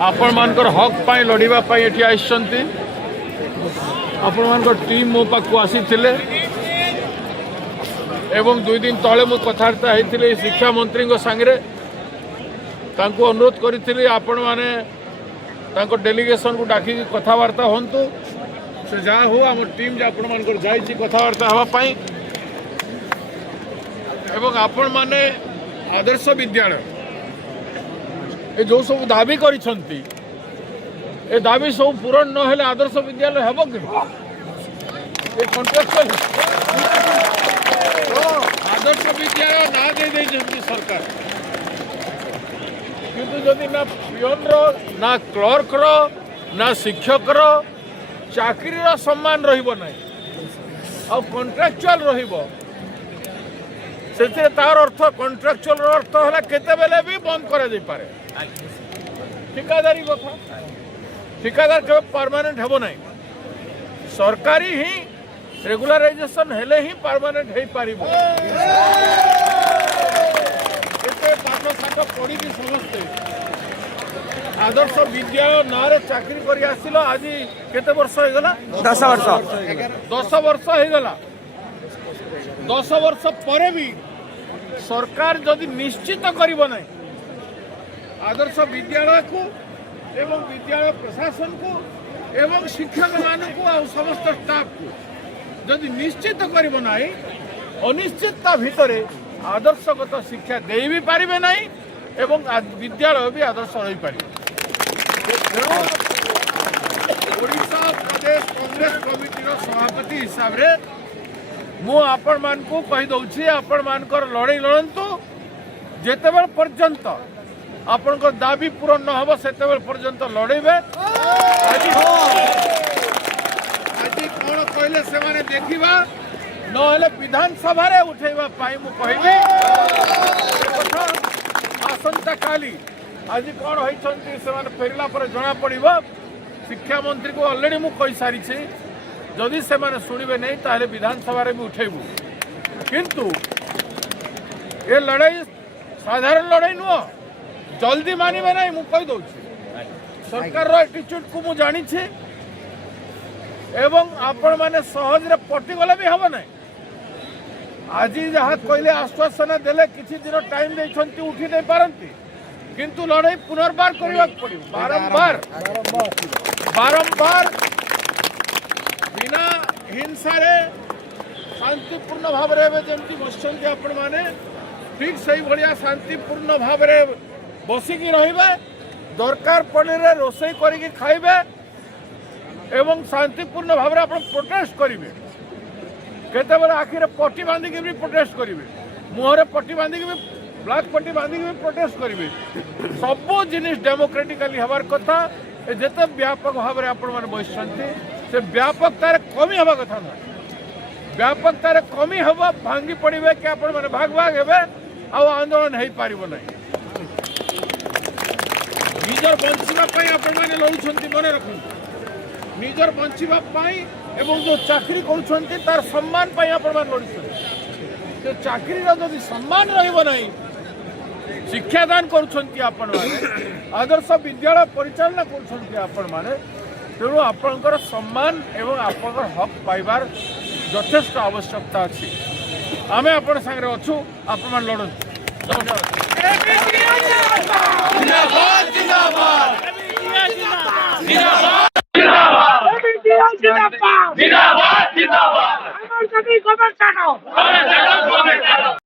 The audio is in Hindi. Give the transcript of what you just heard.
आपण मानकर हक पाई लड़िबा पाई एठी आइसंती आपण मानकर टीम मो पाखु आसीथिले एवं 2 दिन तले मु कथार्ता हेतिले शिक्षा मंत्री संगे तांको अनुरोध करी आपण माने तांको डेलीगेशन को डाकी कथबार्ता हंतु से जहाँ हो आम टीम जे आपण मानकर जाइछि कथबार्ता हवा पाई एवं आपण माने आदर्श विद्यालय ए जो सब दाबी करिसंती ए दाबी सब पूरण न हेले आदर्श विद्यालय हेबो कि ए कॉन्ट्रैक्चुअल आदर्श विद्यालय ना दे दे सरकार किंतु जदि ना पियोन रो ना क्लर्क रो ना शिक्षक रो चाकरी रो सम्मान रहिबो नै आ कॉन्ट्रैक्चुअल रहिबो से तार अर्थ कॉन्ट्रैक्चुअल अर्थ है केते बेले भी बंद करा जाई पारे ठिकादारी कथा ठिकादार के परमानेंट हेबो नै सरकारी ही रेगुलराइजेशन हेले ही परमानेंट हे पारिबो एते पाठ साठ पढ़ी भी समझते आदर्श विद्यालय नारे चाकरी करी आसिलो आज केते वर्ष हो गला 10 वर्ष हो गला 10 वर्ष परे भी सरकार जदि निश्चित करिबो नै आदर्श विद्यालय को एवं विद्यालय प्रशासन को एवं शिक्षक मान को आ समस्त स्टाफ को जदि निश्चित करिबो नै अनिश्चितता भितरे आदर्शगत शिक्षा दे भी पारिबे नै एवं विद्यालय भी आदर्श रही पारिबे ओडिशा प्रदेश कांग्रेस कमिटी रो सभापति हिसाब रे मु आपण मान को कहि दउछि आपण मानकर लड़ाई लड़ंतु जेतेबेल पर्यंत आपण को दाबी पूरण न हबो सेतेबेल पर्यंत लड़ेबे आज कोन कहले से माने देखिबा न हेले विधानसभा रे उठेबा पाई मु कहिबी कथा आसंता काली आज कोन होइछंती से माने फेरला पर जणा पड़िबो शिक्षा मंत्री को ऑलरेडी मु कहि सारी छी जदि से माने सुनिबे नहीं ताले विधानसभा रे भी उठेबू किंतु ये लड़ाई साधारण लड़ाई नुह जल्दी मानिबे नहीं मु कहि दउछि सरकार रो एटीट्यूड को मु जानि छी एवं आपण माने सहज रे पटी गले भी हबो नहीं आज जहाँ कहले आश्वासन देले किछि दिन टाइम दैछंती उठी नहीं पारंती किंतु लड़ाई पुनर्बार करबा पड़िबो बारंबार बिना हिंसा रे शांतिपूर्ण भाव रे जमती बसंती आपण माने ठीक सही भलिया शांतिपूर्ण भाव रे बसिकी रहिबे दरकार पड़े रोसई करिके खाइबे एवं शांतिपूर्ण भाव रे आपण प्रोटेस्ट करिवे केते बेला आखिरे पट्टी बांधी के भी प्रोटेस्ट करिवे मुहरे पट्टी बांधी के भी ब्लैक पट्टी बांधी के भी प्रोटेस्ट करिवे सब जिनिस डेमोक्रेटिकली हबार कथा जेते व्यापक भाव रे आपण माने बसंती से व्यापकतार कमी हवा कथा ना व्यापकतार कमी हवा भांगी पड़े कि आपण माने भाग भाग हेबे आ आंदोलन हो पारिबो नै निजर बंचिबा पई आपण माने लड़ुछंती मने रखंतु निजर बंचिबा पई एवं जो चाकरी करूछंती तार सम्मान पई आपण माने लड़ुछंती से चाकरी रो जदि सम्मान रहइबो नै शिक्षादान करूछंती आपण माने आदर्श विद्यालय परिचालना करूछंती आपण माने तेणु आपणकर सम्मान एवं आपणकर हक पाइबार यथेष्ट आवश्यकता अच्छी आम आपण सागर अच्छु आपण लड़ु जिंदाबाद